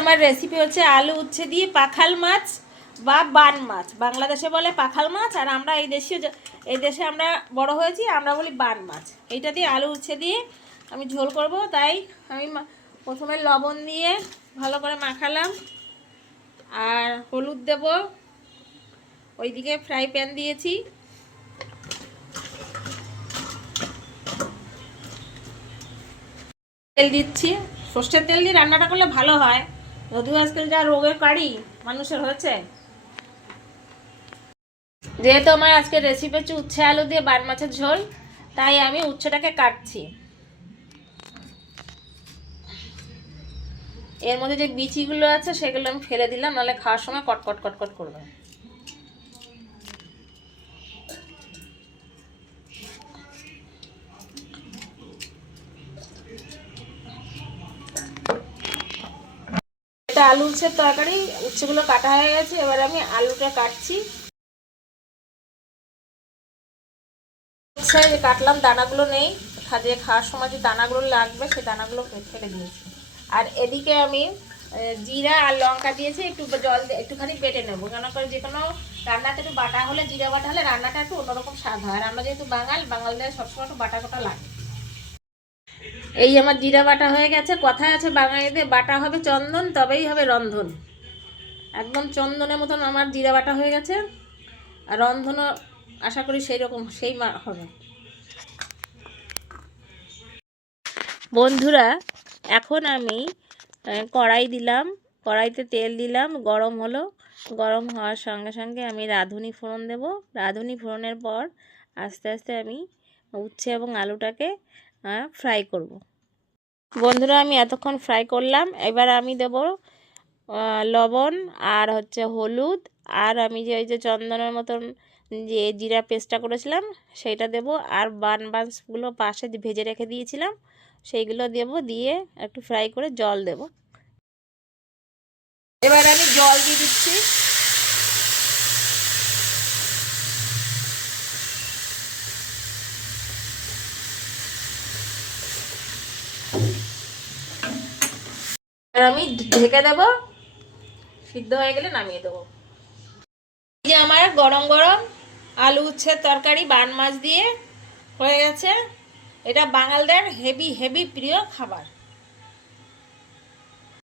আমার রেসিপি হচ্ছে আলু উচ্ছে দিয়ে পাখাল মাছ বা বান মাছ। বাংলাদেশে বলে পাখাল মাছ, আর আমরা এই দেশে আমরা বড় হয়েছি, আমরা বলি বান মাছ। এইটা দিয়ে আলু উচ্ছে দিয়ে আমি ঝোল করব, তাই আমি প্রথমে লবণ দিয়ে ভালো করে মাখালাম, আর হলুদ দেব। ওইদিকে ফ্রাই প্যান দিয়েছি, তেল দিচ্ছি। সর্ষের তেল দিয়ে রান্নাটা করলে ভালো হয়, যদিও আজকাল যা রোগের কারি মানুষের হয়েছে। যেহেতু আমার আজকে রেসিপি হচ্ছে উচ্ছে আলু দিয়ে বান মাছের ঝোল, তাই আমি উচ্ছেটাকে কাটছি। এর মধ্যে যে বিচিগুলো আছে সেগুলো আমি ফেলে দিলাম, নাহলে খাওয়ার সময় কটকট কটকট করবে। এটা আলু উচ্ছের তরকারি, উচ্ছেগুলো কাটা হয়ে গেছে, এবার আমি আলুটা কাটছি। উচ্ছে যে কাটলাম দানাগুলো নেই, দিয়ে খাওয়ার সময় যে দানাগুলো লাগবে সেই দানাগুলো ফেলে দিয়েছি। আর এদিকে আমি জিরা আর লঙ্কা দিয়েছি, একটু জল একটুখানি বেটে নেবো, কেন করে যে কোনো রান্নাতে একটু বাটা হলে, জিরা বাটা হলে রান্নাটা একটু অন্যরকম স্বাদ হয়। আর আমরা যেহেতু বাঙালদের সবসময় একটু বাটা কোটা লাগে। এই আমার জিরা বাটা হয়ে গেছে। কথায় আছে বাঙালিদের, বাটা হবে চন্দন তবেই হবে রন্ধন। একদম চন্দনের মতন আমার জিরা বাটা হয়ে গেছে, আর রন্ধনও আশা করি সেই রকম হবে। বন্ধুরা, এখন আমি কড়াই দিলাম, কড়াইতে তেল দিলাম, গরম হলো। গরম হওয়ার সঙ্গে সঙ্গে আমি রাঁধুনি ফোড়ন দেব। রাঁধুনি ফোড়নের পর আস্তে আস্তে আমি উচ্ছে এবং আলুটাকে ফ্রাই করব। বন্ধুরা, আমি এতক্ষণ ফ্রাই করলাম, এবার আমি দেব লবণ আর হচ্ছে হলুদ, আর আমি যে ওই যে চন্দনের মতন যে জিরা পেস্টটা করেছিলাম সেইটা দেব, আর বানসগুলো পাশে ভেজে রেখে দিয়েছিলাম সেইগুলো দেব, দিয়ে একটু ফ্রাই করে জল দেব। এবার আমি জল দিয়ে দিচ্ছি। আমি ঢেকে দেব, সিদ্ধ হয়ে গেলে নামিয়ে দেবো। এই যে আমার গরম গরম আলু উচ্ছের তরকারি বান মাছ দিয়ে হয়ে গেছে। এটা বাঙালদের হেভি হেভি প্রিয় খাবার।